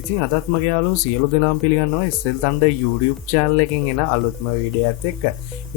ඉතින් අදත් මගේ යාළුවෝ සියලු දෙනාම පිළිගන්නවා SL.THUNDER YouTube channel එකෙන් එන අලුත්ම වීඩියෝ එකත් එක්ක.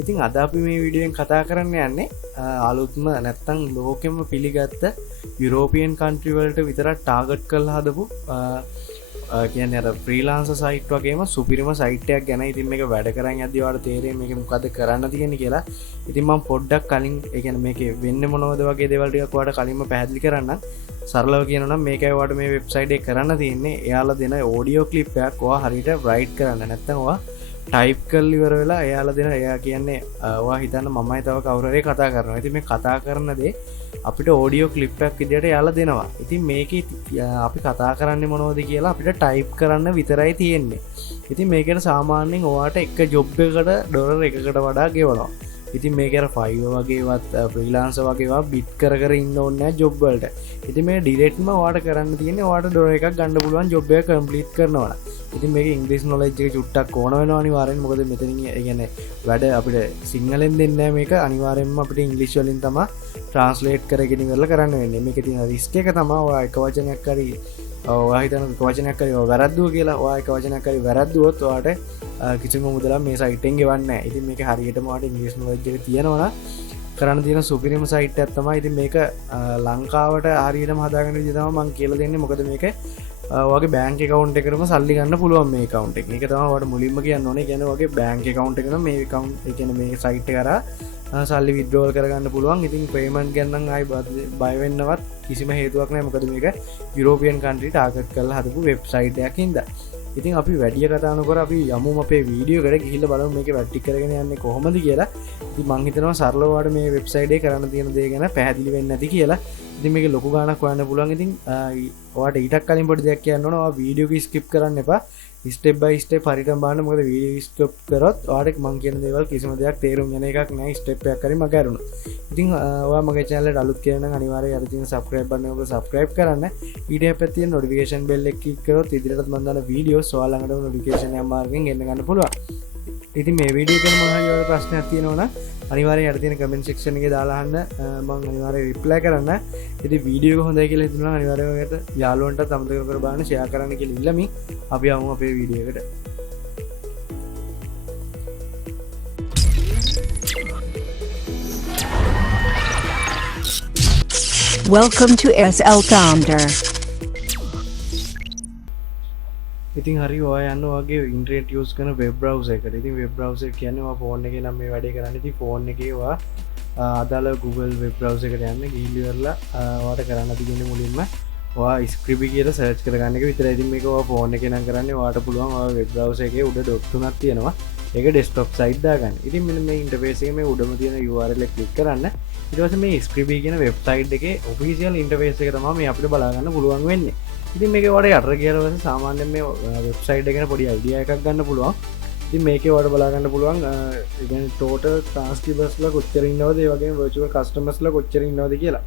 ඉතින් අද අපි මේ වීඩියෝ එකෙන් කතා කරන්න යන්නේ අලුත්ම නැත්තම් ලෝකෙම පිළිගත්ත යුරෝපියන් කන්ට්‍රි වලට විතරක් ටාගට් කරලා හදපු කියන්නේ අර ෆ්‍රීලාන්සර් සයිට් වගේම සුපිරිම සයිට් එකක් ගැන. ඉතින් මේක වැඩ කරන් යද්දි ඔයාලට තේරෙයි මේක මොකද්ද කරන්න තියෙන්නේ කියලා. ඉතින් මම පොඩ්ඩක් කලින් ඒ කියන්නේ මේකේ වෙන්නේ මොනවද වගේ දේවල් ටිකක් ඔයාලට කලින්ම පැහැදිලි කරන්නම්. සරලව කියනවා නම් මේකයි ඔයාලට මේ වෙබ්සයිට් එක කරන්න තියෙන්නේ. එයාලා දෙන ඔඩියෝ ක්ලිප් එකක් ඔයා හරියට රයිට් කරන්න. නැත්නම් ඔයා ටයිප් කරලා ඉවර වෙලා එයාලා දෙන එයා කියන්නේ ඔයා හිතන්න මමයි තව කවුරු හරි කතා කරනවා. ඉතින් මේ කතා කරන දේ අපිට ඔඩියෝ ක්ලිප් එකක් විදිහට එයාලා දෙනවා. ඉතින් මේකේ අපි කතා කරන්නේ මොනවද කියලා අපිට ටයිප් කරන්න විතරයි තියෙන්නේ. ඉතින් මේකට සාමාන්‍යයෙන් ඔයාට එක ජොබ් එකකට ඩොලර් එකකට වඩා ගෙවනවා. ඉතින් මේක අර ෆයිවර් වගේවත් ෆ්‍රීලාන්සර් වගේවත් බිට් කර ඉන්න ඕනේ නැහැ ජොබ් වලට. ඉතින් මේ ඩිරෙක්ට්ම ඔයාට කරන්න තියෙන්නේ ඔයාට ඩොලර් එකක් ගන්න පුළුවන් ජොබ් එක කම්ප්ලීට් කරනවා නම්. ඉතින් මේක ඉංග්‍රීසි නොලෙජ් එක චුට්ටක් ඕන වෙනවා අනිවාර්යෙන්. මොකද මෙතනින් ඒ කියන්නේ වැඩ අපිට සිංහලෙන් දෙන්නේ නැහැ මේක. අනිවාර්යෙන්ම අපිට ඉංග්‍රීසි වලින් තමයි ට්‍රාන්ස්ලේට් කරගෙන ඉවරලා කරන්න වෙන්නේ. මේකේ තියෙන රිස්ක් එක තමයි ඔයා එක වචනයක් හරි ඔයා හිතන එක වචනයක් හරි ඔයා වැරද්දුව කියලා. ඔයා එක වචනයක් හරි වැරද්දුවොත් ඔයාට කිසිම මුදලක් මේ සයිට් එකෙන් ගෙවන්නේ නැහැ. ඉතින් මේක හරියටම ඔයාට ඉංග්‍රීසි නොලෙජ් එක තියෙනවා නම් කරන්න තියෙන සුපිරිම සයිට් එකක් තමයි. ඉතින් මේක ලංකාවට හරියටම හදාගන්න විදිහ තමයි මම කියලා දෙන්නේ. මොකද මේක ඔයාගේ බැංක් account එකකටම සල්ලි ගන්න පුළුවන් මේ account එක. මේක තමයි ඔයාලට මුලින්ම කියන්න ඕනේ. කියන්නේ ඔයාගේ බැංක් account එකකම මේ account ඒ කියන්නේ මේ site එක කරා සල්ලි withdrawal කරගන්න පුළුවන්. ඉතින් payment ගැන නම් ආයි බය වෙන්නවත් කිසිම හේතුවක් නැහැ. මොකද මේක යුරෝපියන් country target කරලා හදපු website එකක් හින්දා. ඉතින් අපි වැඩි කතා නොකර අපි යමු අපේ වීඩියෝ එකට ගිහිල්ලා බලමු මේක වැටි කරගෙන යන්නේ කොහොමද කියලා. ඉතින් මම හිතනවා සරලව වාට මේ වෙබ්සයිට් එකේ කරන්න තියෙන දේ ගැන පැහැදිලි වෙන්නේ නැති කියලා. ඉතින් මේක ලොකු ගාණක් හොයන්න පුළුවන්. ඉතින් ඔයාට ඊටක් කලින් පොඩි දෙයක් කියන්න ඕන. ඔයා වීඩියෝ එක ස්කිප් කරන්න එපා. ස්ටෙප් බයි ස්ටෙප් හරියටම බලන්න. මොකද වීඩියෝ ස්කිප් කරොත් ඔයාට මම කියන දේවල් කිසිම දෙයක් තේරුම් යන එකක් නැහැ. ස්ටෙප් එකක් හරි මග ඇරුණා. ඉතින් ඔයා මගේ channel එකට අලුත් කෙනෙක් නම් අනිවාර්යයෙන් අර තියෙන subscribe button එක subscribe කරන්න. ඊට එහා තියෙන notification bell එක click කරොත් ඉදිරියටත් මම දාන videos ඔයාලා ළඟටම notification එක මාර්ගෙන් එන්න ගන්න පුළුවන්. ඉතින් මේ වීඩියෝ එක ගැන මොනවා හරි ඔයාලා ප්‍රශ්නයක් තියෙනවා නම් අනිවාර්යයෙන් යට තියෙන comment section එකේ දාලා අහන්න. මම අනිවාර්යයෙන් reply කරන්න. ඉතින් වීඩියෝ එක හොඳයි කියලා හිතනවා නම් අනිවාර්යයෙන් ඔයාලට යාළුවන්ටත් අමතක කර බලන්න share කරන්න කියලා ඉල්ලමි. අපි යමු අපේ වීඩියෝ එකට. Welcome to SL.THUNDER. ඉතින් හරි ඔයා යන්න ඔයාගේ ඉන්ටර්නෙට් යූස් කරන වෙබ් බ්‍රවුසර් එකට. ඉතින් වෙබ් බ්‍රවුසර් කියන්නේ ඔයා ෆෝන් එකේ නම් මේ වැඩේ කරන්නේ. ඉතින් ෆෝන් එකේ ඔයා අදාළ Google වෙබ් බ්‍රවුසර් එකට යන්න ගිහිල්ලා ඉවරලා ඔයාට කරන්න තියෙන්නේ මුලින්ම ඔයා scribei කියලා සර්ච් කරගන්න එක විතරයි. ඉතින් මේක ඔයා ෆෝන් එකේ නම් කරන්නේ ඔයාට පුළුවන් ඔයා වෙබ් බ්‍රවුසර් එකේ උඩ ඩොට් තුනක් තියෙනවා. ඒක ඩෙස්ක්ටොප් සයිට් දාගන්න. ඉතින් මෙන්න මේ ඉන්ටර්ෆේස් එකේ මේ උඩම තියෙන URL එක ක්ලික් කරන්න. ඊට පස්සේ මේ scribei කියන වෙබ්සයිට් එකේ ඔෆිෂියල් ඉන්ටර්ෆේස් එක තමයි මේ අපිට බලා ගන්න පුළුවන් වෙන්නේ. ඉතින් මේකේ ඔයාලට යට ගියාට පස්සේ සාමාන්‍යයෙන් මේ වෙබ්සයිට් එක ගැන පොඩි අයිඩියා එකක් ගන්න පුළුවන්. ඉතින් මේකේ ඔයාලට බලා ගන්න පුළුවන් ඒ කියන්නේ total transcribersලා කොච්චර ඉන්නවද, ඒ වගේම virtual customersලා කොච්චර ඉන්නවද කියලා.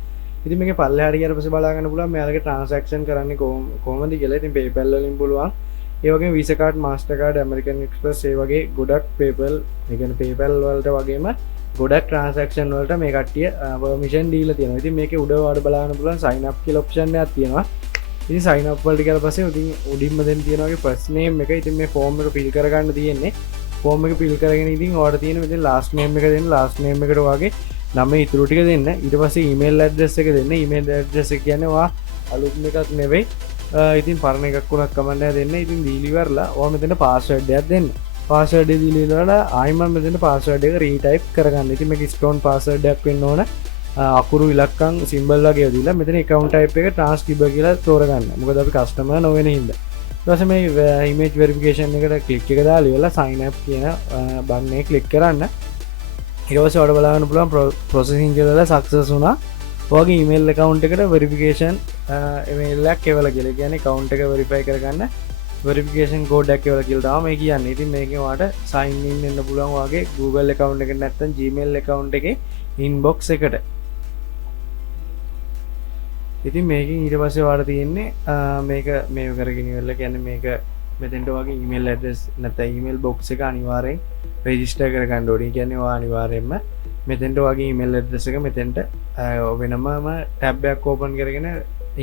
ඉතින් මේකේ පල්ලෙහාට ගියාට පස්සේ බලා ගන්න පුළුවන් මෙයාලගේ transaction කරන්නේ කොහොමද කියලා. ඉතින් PayPal වලින් පුළුවන්. ඒ වගේම Visa card, Master card, American Express ඒ වගේ ගොඩක් PayPal, ඒ කියන්නේ PayPal වලට වගේම ගොඩක් transaction වලට මේ කට්ටිය permission දීලා තියෙනවා. ඉතින් මේකේ උඩ ඔයාලට බලා ගන්න පුළුවන් sign up කියලා option එකක් තියෙනවා. ඉතින් sign up වලට ගියාට පස්සේ උඩින් උඩින්ම දෙන්න තියෙනවා වගේ first name එක. ඉතින් මේ form එක fill කරගන්න තියෙන්නේ. form එක fill කරගෙන ඉතින් ඔයාලට තියෙන මෙතන last name එක දෙන්න. last name එකට ඔයාගේ නම ඉතුරු ටික දෙන්න. ඊට පස්සේ email address එක දෙන්න. email address එක කියන්නේ ඔයා අලුත්ම එකක් නෙවෙයි. ඉතින් පරණ එකක් වුණත් කමක් නැහැ දෙන්න. ඉතින් දීලි ඉවරලා ඔයා මෙතන password එකක් දෙන්න. password එක දීලා ඉවරලා ආයෙම මෙතන password එක retype කරගන්න. ඉතින් මේක strong password එකක් වෙන්න ඕන. අකුරු ඉලක්කම් සිම්බල් වගේ දීලා මෙතන account type එක transcriber කියලා තෝරගන්න. මොකද අපි customer නොවෙන හින්දා. ඊට පස්සේ මේ image verification එකට click එක දාලා ඉවරලා sign up කියන button එක click කරන්න. ඊට පස්සේ ඔයාලට බලන්න පුළුවන් processing කියලා success වුණා. ඔයාගේ email account එකට verification email එකක් එවලා කියලා. කියන්නේ account එක verify කරගන්න verification code එකක් එවලා කියලා තමයි මේ කියන්නේ. ඉතින් මේකෙන් ඔයාලට sign in වෙන්න පුළුවන් ඔයාගේ Google account එකට නැත්නම් Gmail account එකේ inbox එකට. ඉතින් මේකෙන් ඊට පස්සේ ඔයාලට තියෙන්නේ මේක මේව කරගෙන ඉවරලා කියන්නේ මේක මෙතෙන්ට ඔයාගේ email address නැත්නම් email box එක අනිවාර්යෙන් register කරගන්න ඕනේ. කියන්නේ ඔයා අනිවාර්යෙන්ම මෙතෙන්ට ඔයාගේ email address එක මෙතෙන්ට වෙනමම tab එකක් open කරගෙන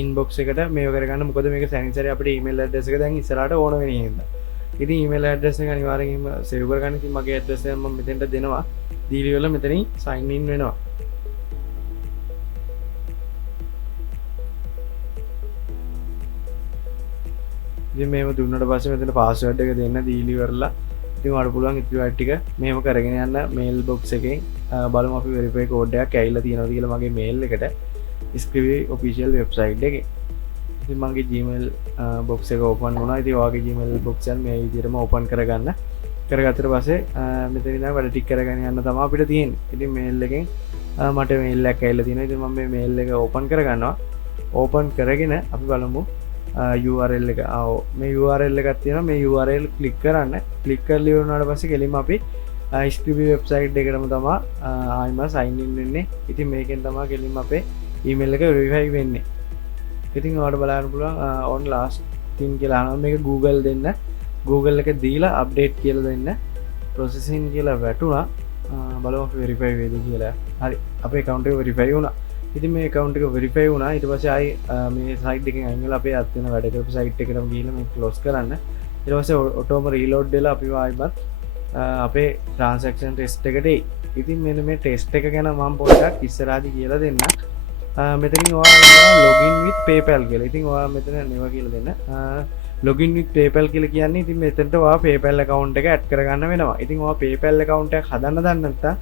ඉන්බොක්ස් එකට මේ කරගන්න මොකද මේක සැනිසරේ අපිට ඊමේල් ඇඩ්‍රස් එක දැන් ඉස්සරහට ඕන වෙන හින්දා. ඉතින් ඊමේල් ඇඩ්‍රස් එක අනිවාර්යෙන්ම සේව් කරගන්න. ඉතින් මගේ ඇඩ්‍රස් එක මම මෙතෙන්ට දෙනවා. දීලි වල මෙතනින් sign in වෙනවා. ඉතින් මේව දුන්නට පස්සේ මෙතන පාස්වර්ඩ් එක දෙන්න දීලි ඉවරලා ඉතින් ඔයාලට පුළුවන් ඉතිරි වැඩ ටික මෙහෙම කරගෙන යන්න මේල් බොක්ස් එකෙන් බලමු අපි වෙරිෆයි කෝඩ් එකක් ඇවිල්ලා තියෙනවද කියලා මගේ මේල් එකට scribei official website එකේ. ඉතින් මගේ Gmail box එක open වුණා. ඉතින් ඔයාගේ Gmail box එක මේ විදිහටම open කරගන්න. කරගත්තට පස්සේ මෙතන ඉඳන් වැඩ ටික කරගෙන යන්න තමයි අපිට තියෙන්නේ. ඉතින් මේල් එකෙන් මට මේල් එකක් ඇවිල්ලා තියෙනවා. ඉතින් මම මේ මේල් එක open කරගන්නවා. open කරගෙන අපි බලමු URL එක. මේ URL එකක් තියෙනවා. මේ URL click කරන්න. click කරලා ඉවරනාට පස්සේ කෙලින්ම අපි scribei website එකටම තමයි ආයිම sign in වෙන්නේ. ඉතින් මේකෙන් තමයි කෙලින්ම අපේ email එක verify වෙන්නේ. ඉතින් ඔයාලට බලන්න පුළුවන් on last thing කියලා අහනවා. මේක Google දෙන්න. Google එක දීලා update කියලා දෙන්න. processing කියලා වැටුණා. බලමු අපි verify වේද කියලා. හරි. අපේ account එක verify වුණා. ඉතින් මේ account එක verify වුණා. ඊට පස්සේ ආයි මේ site එකෙන් අයින් වෙලා අපේ අත් වෙන වැඩ කරපු site එකටම ගිහිල්ලා මේක close කරන්න. ඊට පස්සේ auto reload වෙලා අපි ආයිමත් අපේ transaction test එකට එයි. ඉතින් මෙන්න මේ test එක ගැන මම පොඩ්ඩක් ඉස්සරහදී කියලා දෙන්න. මෙතනින් ඔයාලා login with PayPal කියලා. ඉතින් ඔයා මෙතන නෙව කියලා දෙන්න. login with PayPal කියලා කියන්නේ ඉතින් මෙතනට ඔයා PayPal account එක add කරගන්න වෙනවා. ඉතින් ඔයා PayPal account එක හදන්න දන්නේ නැත්නම්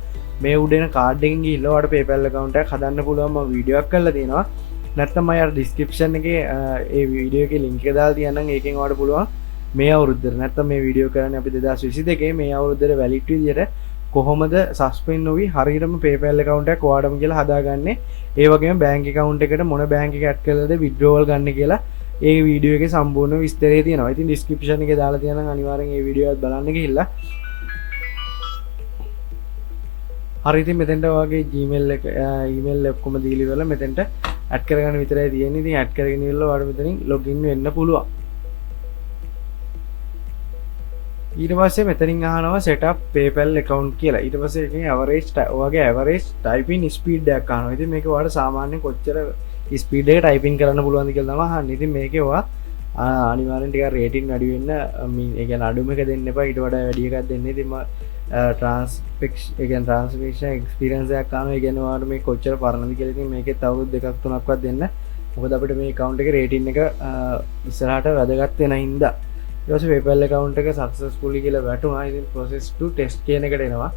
මේ උඩේන කාඩ් එකෙන් ගිහිල්ලා ඔයාලට PayPal account එකක් හදන්න පුළුවන්. මම වීඩියෝ එකක් කරලා තියෙනවා. නැත්නම් මම යාර description එකේ ඒ වීඩියෝ එකේ link එක දාලා තියන්නම්. ඒකෙන් ඔයාලට පුළුවන් මේ අවුරුද්දට නැත්නම් මේ වීඩියෝ කරන්නේ අපි 2022 මේ අවුරුද්දේ වැලිඩ් විදියට කොහොමද සස්පෙන්ඩ් නොවි හරියටම PayPal account එකක් ඔයාටම කියලා හදාගන්නේ. ඒ වගේම bank account එකට මොන bank එක add කරලාද withdrawal ගන්න කියලා ඒ වීඩියෝ එකේ සම්පූර්ණ විස්තරය තියෙනවා. ඉතින් description එකේ දාලා තියෙනවා. අනිවාර්යෙන් ඒ වීඩියෝ එකත් බලන්න ගිහිල්ලා. හරි ඉතින් මෙතෙන්ට ඔයාගේ Gmail එක email ඔක්කොම දීලි කරලා මෙතෙන්ට add කරගන්න විතරයි තියෙන්නේ. ඉතින් add කරගෙන ඉවරලා ඔයාලට මෙතනින් login වෙන්න පුළුවන්. ඊට පස්සේ මෙතනින් අහනවා set up PayPal account කියලා. ඊට පස්සේ එකෙන් average ඔයාගේ average typing speed එකක් අහනවා. ඉතින් මේක ඔයාලට සාමාන්‍යයෙන් කොච්චර ස්පීඩ් එක typing කරන්න පුළුවන්ද කියලා තමයි අහන්නේ. ඉතින් මේකේ ඔයා අනිවාර්යෙන් ටිකක් rating වැඩි වෙන්න ඒ කියන්නේ අඩුම එක දෙන්න එපා. ඊට වඩා වැඩි එකක් දෙන්න. ඉතින් මම transaction experience එකක් අහනවා. ඒ කියන්නේ ඔයාලට මේ කොච්චර පරණද කියලා. ඉතින් මේකේ තව දෙකක් තුනක්වත් දෙන්න. මොකද අපිට මේ account එකේ rating එක ඉස්සරහට වැදගත් වෙන හින්දා. ඊට පස්සේ PayPal account එක successfully කියලා වැටුණා. ඉතින් process to test කියන එකට එනවා.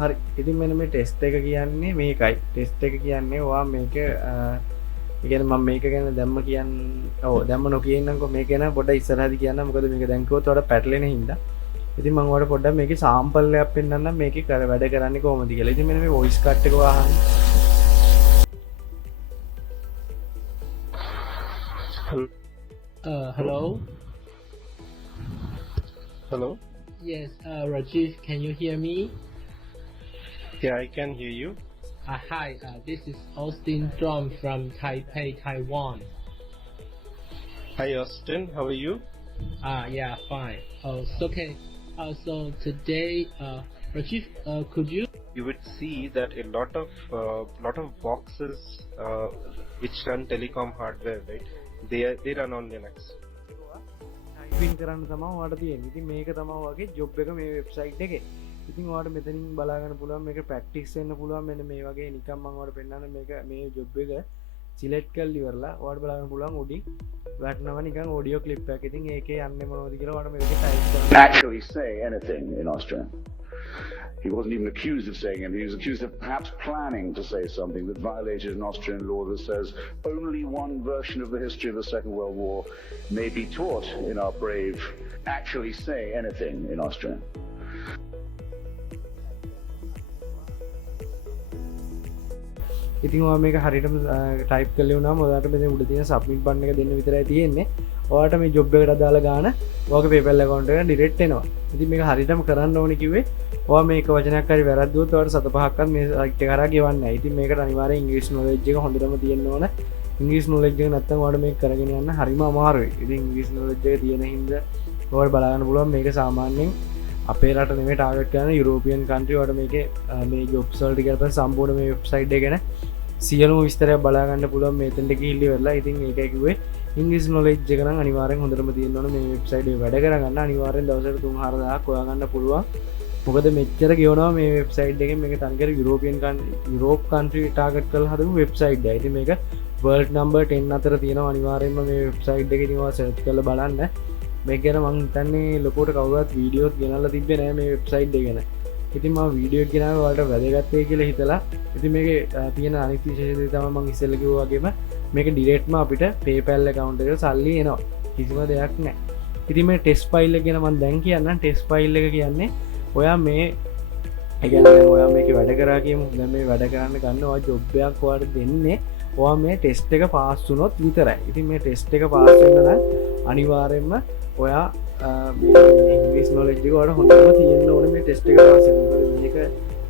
හරි. ඉතින් මෙන්න මේ test එක කියන්නේ මේකයි. test එක කියන්නේ ඔයා මේක ඒ කියන්නේ මම මේක ගැන දැම්ම කියන්නේ දැම්ම නොකියන්නම්කො මේක ගැන පොඩ්ඩක් ඉස්සරහදී කියන්න. මොකද මේක දැන් කිව්වොත් ඔයාලට පැටලෙන හින්දා. ඉතින් මම ඔයාලට පොඩ්ඩක් මේකේ sample එකක් පෙන්නන්නම් මේකේ වැඩ කරන්නේ කොහොමද කියලා. ඉතින් මෙන්න මේ voice cut එක වහන්න. Hello. Hello. Yes, Rajiv, can you hear me? Yeah, I can hear you. Hi, this is Austin Drum from Taipei, Taiwan. Hi, Austin. How are you? Yeah, fine. Okay. So today, Rajiv, could you? You would see that a lot of boxes which run telecom hardware, right? They run on Linux. typing කරන්න තමයි ඔයාලට තියෙන්නේ. ඉතින් මේක තමයි ඔයාගේ job එක මේ website එකේ. ඉතින් ඔයාලට මෙතනින් බලා ගන්න පුළුවන් මේක practice වෙන්න පුළුවන්. මෙන්න මේ වගේ නිකන් මම ඔයාලට පෙන්නන්න මේක මේ job එක select කරලා ඉවරලා ඔයාලට බලා ගන්න පුළුවන් උඩින් වැටෙනවා නිකන් audio clip එකක්. ඉතින් ඒකේ යන්නේ මොනවද කියලා ඔයාලට මේකේ type කරන්න. Actually say anything in Austrian. He wasn't even accused of saying anything. He was accused of perhaps planning to say something that violated an Austrian law that says only one version of the history of the Second World War may be taught in our brave. Actually say anything in Austrian. ඉතින් ඔයා මේක හරියටම type කරලා වුණාම ඔයාලට මෙතන උඩ තියෙන සබ්මිට් බටන් එක දෙන්න විතරයි තියෙන්නේ. ඔයාලට මේ ජොබ් එකට අදාළ ගාන ඔයාගේ PayPal account එකට ඩිරෙක්ට් එනවා. ඉතින් මේක හරියටම කරන්න ඕනේ කිව්වේ ඔයා මේක වචනයක් හරි වැරද්දුවොත් ඔයාලට සත පහක්වත් මේ සයිට් එක කරා ගෙවන්නේ නැහැ. ඉතින් මේකට අනිවාර්යෙන් ඉංග්‍රීසි knowledge එක හොඳටම තියෙන්න ඕන. ඉංග්‍රීසි knowledge එක නැත්නම් ඔයාලට මේක කරගෙන යන්න හරිම අමාරුයි. ඉතින් ඉංග්‍රීසි knowledge එක තියෙන හින්දා ඔයාලට බලා ගන්න පුළුවන් මේක සාමාන්‍යයෙන් අපේ රට නෙමෙයි ටාගට් කරන යුරෝපියන් කන්ට්‍රි වලට මේකේ මේ ජොබ්ස් වලට කියලා සම්පූර්ණ මේ වෙබ්සයිට් එක ගැන සියලුම විස්තරයක් බලා ගන්න පුළුවන් මෙතෙන්ට ගිහිල්ලි වෙලා. ඉතින් ඒකයි කිව්වේ ඉංග්‍රීසි නොලෙජ් එක නම් අනිවාර්යෙන් හොඳටම තියෙන්න ඕනේ මේ වෙබ්සයිට් එක වැඩ කරගන්න. අනිවාර්යෙන් දවසකට 3-4000ක් හොයා ගන්න පුළුවන්. මොකද මෙච්චර ගෙවනවා මේ වෙබ්සයිට් එකෙන්. මේක තනිකර යුරෝප් කන්ට්‍රි ටාගට් කරලා හදපු වෙබ්සයිට් එකයි. ඉතින් මේක වර්ල්ඩ් නම්බර් 10 අතර තියෙනවා. අනිවාර්යෙන්ම මේ වෙබ්සයිට් එකේ ඉතින් ඔයා සර්ච් කරලා බලන්න. මේක ගැන මම හිතන්නේ ලොකෝට කවුරුත් වීඩියෝස් ගෙනල්ලා තිබ්බේ නැහැ මේ වෙබ්සයිට් එක ගැන. ඉතින් මම වීඩියෝ එක ගෙනාවේ ඔයාලට වැදගත් වෙයි කියලා හිතලා. ඉතින් මේකේ තියෙන අනිත් විශේෂය තමයි මම ඉස්සෙල්ලා කිව්වා වගේම මේක ඩිරෙක්ට්ම අපිට PayPal account එකට සල්ලි එනවා. කිසිම දෙයක් නැහැ. ඉතින් මේ ටෙස්ට් ෆයිල් එක ගැන මම දැන් කියන්නම්. ටෙස්ට් ෆයිල් එක කියන්නේ ඔයා මේ ඔයා මේක වැඩ කරා කියමු. දැන් මේ වැඩ කරන්න ගන්න ඔයා ජොබ් එකක් ඔයාලට දෙන්නේ. ඔයා මේ ටෙස්ට් එක පාස් වුණොත් විතරයි. ඉතින් මේ ටෙස්ට් එක පාස් වෙන්න නම් අනිවාර්යෙන්ම ඔයා ඉංග්‍රීසි නොලෙජ් එක ඔයාලට හොඳටම තියෙන්න ඕනේ මේ ටෙස්ට් එක පාස් වෙන්න. මොකද මේක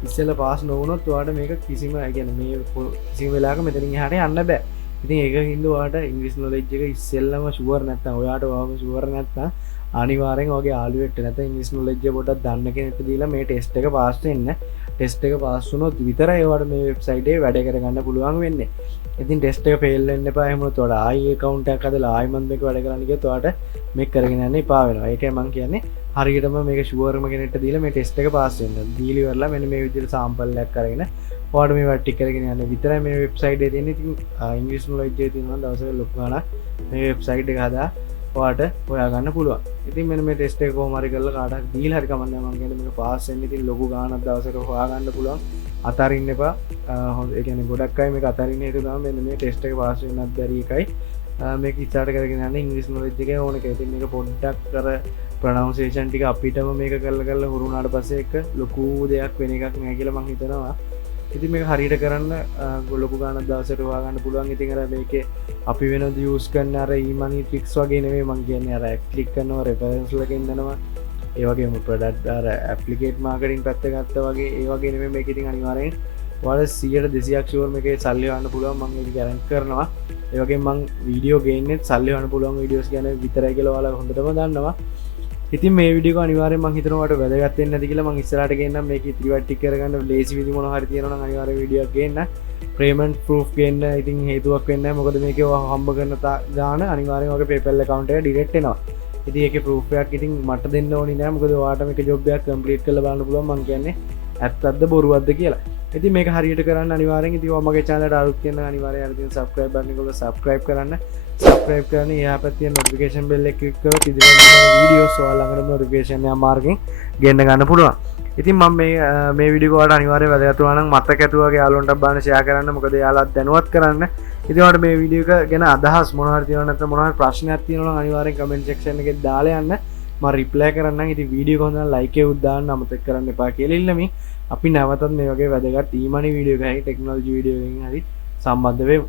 ඉස්සෙල්ලා පාස් නොවුනොත් ඔයාලට මේක කිසිම කියන්නේ මේ කිසිම වෙලාවක මෙතනින් එහාට යන්න බෑ. ඉතින් ඒක හින්දා ඔයාලට ඉංග්‍රීසි නොලෙජ් එක ඉස්සෙල්ලාම ෂුවර් නැත්නම් ඔයාට ඔයාම ෂුවර් නැත්නම් අනිවාර්යෙන් ඔයගේ යාළුවෙක්ට නැත්නම් ඉංග්‍රීසි නොලෙජ් එක පොඩ්ඩක් දන්න කෙනෙක්ට දීලා මේ ටෙස්ට් එක පාස් වෙන්න. ටෙස්ට් එක පාස් වුණොත් විතරයි ඔයාලට මේ වෙබ්සයිට් එකේ වැඩ කරගන්න පුළුවන් වෙන්නේ. ඉතින් ටෙස්ට් එක ෆේල් වෙන්න එපා. එහෙම වුණොත් ඔයාලා ආයි account එකක් හදලා ආයි මම මේක වැඩ කරන්න ගියොත් ඔයාලට මේක කරගෙන යන්න එපා වෙනවා. ඒකයි මම කියන්නේ හරියටම මේක ෂුවර්ම කෙනෙක්ට දීලා මේ ටෙස්ට් එක පාස් වෙන්න. දීලි වරලා මෙන්න මේ විදිහට සාම්පල් එකක් අරගෙන ඔයාලට මේ වැඩ ටික කරගෙන යන්න විතරයි මේ වෙබ්සයිට් එකේ තියෙන්නේ. ඉතින් ඉංග්‍රීසි නොලෙජ් එක තියෙනවා දවසක ලොකු ගාණක් මේ වෙබ්සයිට් එක හදා ඔයාලට හොයාගන්න පුළුවන්. ඉතින් මෙන්න මේ ටෙස්ට් එක කොහොම හරි කරලා කාටවත් දීලා හරි කමන්නේ මම කියන්නේ මේක පාස් වෙන්න. ඉතින් ලොකු ගාණක් දවසක හොයාගන්න පුළුවන්. අතරින්න එපා. ඒ කියන්නේ ගොඩක් අය මේක අතරින්න හේතුව තමයි මෙන්න මේ ටෙස්ට් එක පාස් වෙන්නත් බැරි එකයි. මේක ඉස්සරහට කරගෙන යන්න ඉංග්‍රීසි නොලෙජ් එක ඕන එකයි. ඉතින් මේක පොඩ්ඩක් අර ප්‍රොනවුන්සියේෂන් ටික අපිටම මේක කරලා හුරු වුණාට පස්සේ එක ලොකු දෙයක් වෙන එකක් නෑ කියලා මම හිතනවා. ඉතින් මේක හරියට කරන්න ලොකු ගාණක් දවසට හොයාගන්න පුළුවන්. ඉතින් අර මේකේ අපි වෙනද යූස් කරන අර e-money tricks වගේ නෙමෙයි මම කියන්නේ. අර ක්ලික් කරනවා රෙෆරන්ස් වලකින් දෙනවා. ඒ වගේම ප්‍රොඩක්ට් අර ඇප්ලිකේට් මාකටිං පැත්ත ගත්තා වගේ ඒ වගේ නෙමෙයි. මේක ඉතින් අනිවාර්යෙන් ඔයාලා 100% ෂුවර් මේකේ සල්ලි හොයන්න පුළුවන්. මම ඒක ගැරන්ටි කරනවා. ඒ වගේම මම වීඩියෝ ගේන්නෙත් සල්ලි හොයන්න පුළුවන් වීඩියෝස් ගැන විතරයි කියලා ඔයාලා හොඳටම දන්නවා. ඉතින් මේ වීඩියෝ එක අනිවාර්යෙන් මම හිතනවා ඔයාලට වැදගත් වෙන්න ඇති කියලා. මම ඉස්සරහට ගේන්නම් මේක ඉතිරිවට ටික කරගන්න ලේසි විදි මොනවා හරි තියෙනවා නම් අනිවාර්යෙන් වීඩියෝ එකක් ගේන්න. පේමන්ට් ප්‍රූෆ් ගේන්න ඉතින් හේතුවක් වෙන්නේ නැහැ. මොකද මේකේ ඔයා හම්බ කරන ගාන අනිවාර්යෙන් ඔයාගේ PayPal account එකට ඩිරෙක්ට් එනවා. ඉතින් ඒකේ ප්‍රූෆ් එකක් ඉතින් මට දෙන්න ඕනි නෑ. මොකද ඔයාලට මේක ජොබ් එකක් කම්ප්ලීට් කරලා බලන්න පුළුවන්. මම කියන්නේ ඇත්තක්ද බොරුවක්ද කියලා. ඉතින් මේක හරියට කරන්න අනිවාර්යෙන් ඉතින් ඔයා මගේ channel එකට අලුත් කෙනා අනිවාර්යෙන් අර තියෙන subscribe button එක ඔයාලා subscribe කරන්න. subscribe කරන්න එහා පැත්තේ notification bell එක click කරලා ඉදිරියට යන වීඩියෝස් ඔයාලා ළඟටම notification එක මාර්ගෙන් ගෙන්න ගන්න පුළුවන්. ඉතින් මම මේ වීඩියෝ ඔයාලට අනිවාර්යෙන් වැදගත් වුණා නම් මතක ඇතුවාගේ යාළුවන්ට බලන්න share කරන්න. මොකද එයාලා දැනුවත් කරන්න. ඉතින් ඔයාලට මේ වීඩියෝ එක ගැන අදහස් මොනවා හරි තියෙනවා නැත්නම් මොනවා හරි ප්‍රශ්නයක් තියෙනවා නම් අනිවාර්යෙන් comment section එකේ දාලා යන්න. මම reply කරන්නම්. ඉතින් වීඩියෝ එක හොඳ නම් like එක උදාන්න අමතක කරන්න එපා කියලා ඉල්ලමි. අපි නැවතත් මේ වගේ වැදගත් e-money වීඩියෝ එකයි ටෙක්නොලොජි වීඩියෝ එකකින් හරි සම්බන්ධ වෙමු.